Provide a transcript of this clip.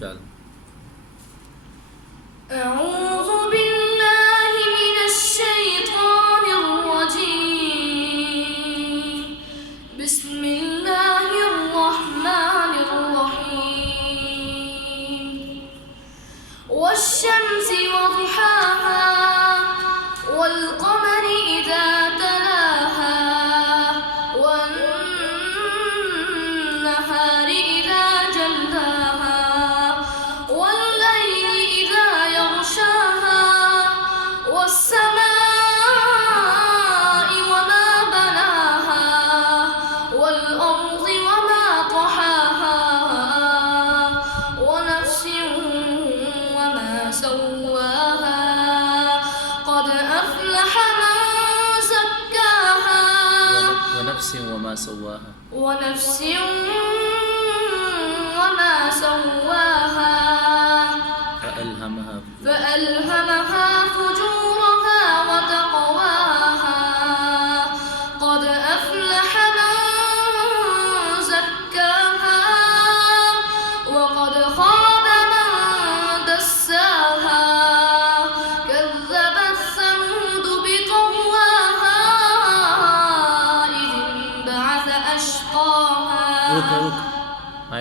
चल। أعوذ بالله من الشيطان الرجيم. بسم الله الرحمن الرحيم. والشمس وضحاها والقمر إذا تلاها والنهار إذا جلاها والليل إذا يغشاها والسماء وما بناها والأرض وما طحاها ونفس وما سواها قد أفلح من زكاها ونفس وما سواها ونفس وما سواها فألهمها فجورها وتقواها قد أفلح من زكاها وقد خاب من دساها كذبت ثمود بطغواها إذ انبعث أشقاها